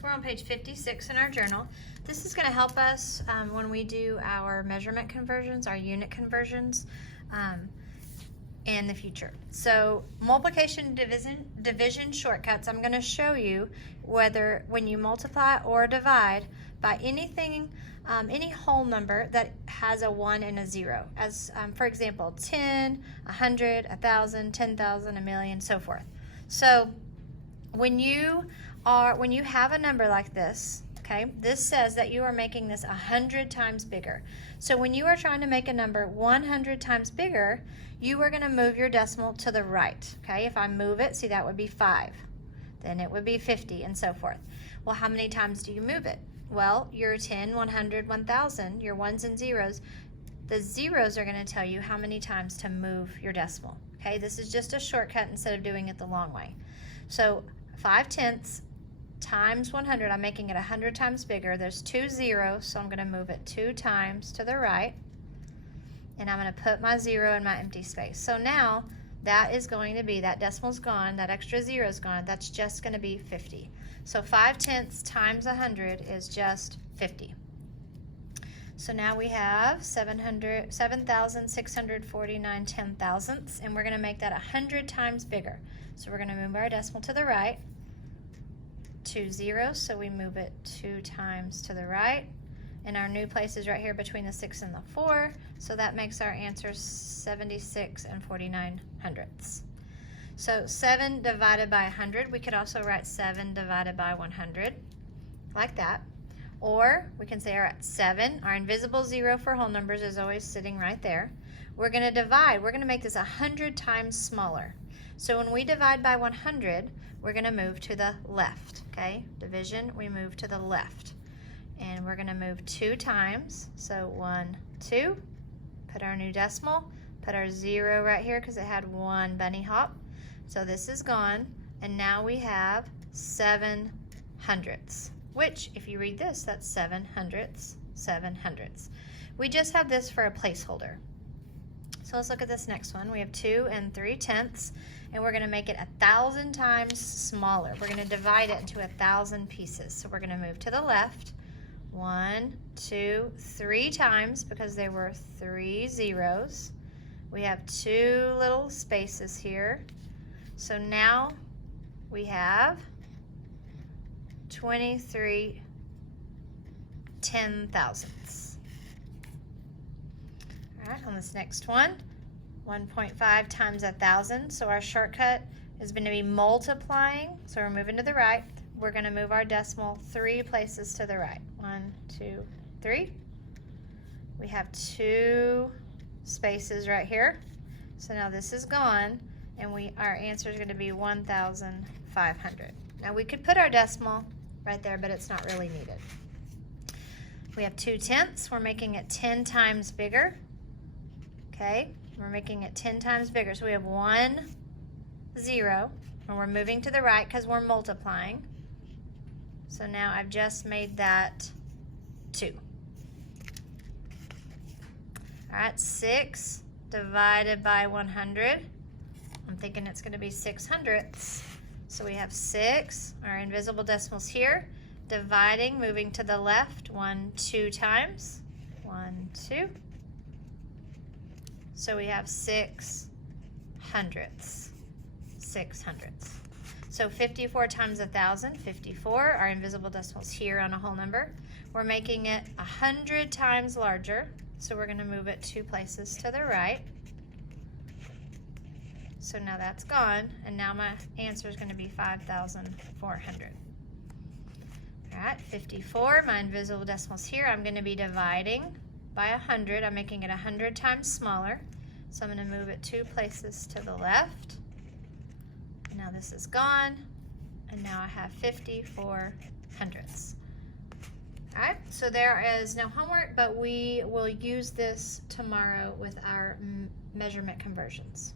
So we're on page 56 in our journal. This is going to help us when we do our measurement conversions, our unit conversions in the future. So multiplication division shortcuts, I'm going to show you whether when you multiply or divide by anything, any whole number that has a 1 and a 0. As for example, 10, 100, 1,000, 10,000, a million, so forth. So when you have a number like this, okay, this says that you are making this 100 times bigger. So when you are trying to make a number 100 times bigger, you are going to move your decimal to the right. Okay, if I move it, see, that would be 5. Then it would be 50 and so forth. Well, how many times do you move it? Well, your 10, 100, 1,000, your ones and zeros, the zeros are going to tell you how many times to move your decimal. Okay, this is just a shortcut instead of doing it the long way. So 5/10 times 100, I'm making it 100 times bigger. There's 2 zeros, so I'm going to move it 2 times to the right. And I'm going to put my 0 in my empty space. So now that is going to be, that decimal's gone, that extra 0 is gone. That's just going to be 50. So 5/10 times 100 is just 50. So now we have 7,649 10,000ths, and we're going to make that 100 times bigger. So we're going to move our decimal to the right. 2 zeros, so we move it 2 times to the right. And our new place is right here between the 6 and the 4, so that makes our answer 76 and 49 hundredths. So 7 divided by 100, we could also write 7 divided by 100, like that. Or we can say, all right, 7, our invisible 0 for whole numbers is always sitting right there. We're going to divide, we're going to make this 100 times smaller. So when we divide by 100, we're going to move to the left, okay? Division, we move to the left. And we're going to move 2 times, so 1, 2, put our new decimal, put our 0 right here because it had 1 bunny hop. So this is gone, and now we have 7 hundredths, which if you read this, that's 7 hundredths, 7 hundredths. We just have this for a placeholder. So let's look at this next one. We have 2 and 3/10, and we're going to make it 1,000 times smaller. We're going to divide it into 1,000 pieces. So we're going to move to the left. 1, 2, 3 times because there were 3 zeros. We have 2 little spaces here. So now we have 23 10,000ths. All right, on this next one, 1.5 times 1,000. So our shortcut is going to be multiplying. So we're moving to the right. We're going to move our decimal 3 places to the right. 1, 2, 3. We have 2 spaces right here. So now this is gone, and our answer is going to be 1,500. Now we could put our decimal right there, but it's not really needed. We have 2/10. We're making it 10 times bigger. Okay, we're making it 10 times bigger. So we have 1 0, and we're moving to the right because we're multiplying. So now I've just made that 2. All right, 6 divided by 100. I'm thinking it's going to be 6 hundredths. So we have 6, our invisible decimals here, dividing, moving to the left, 1, 2 times. 1, 2. So we have 6 hundredths. 6 hundredths. So 54 times 1,000, 54. Our invisible decimals here on a whole number. We're making it 100 times larger. So we're going to move it 2 places to the right. So now that's gone, and now my answer is going to be 5,400. All right, 54. My invisible decimals here. I'm going to be dividing by 100. I'm making it 100 times smaller. So I'm going to move it 2 places to the left. Now this is gone, and now I have 54 hundredths. All right, so there is no homework, but we will use this tomorrow with our measurement conversions.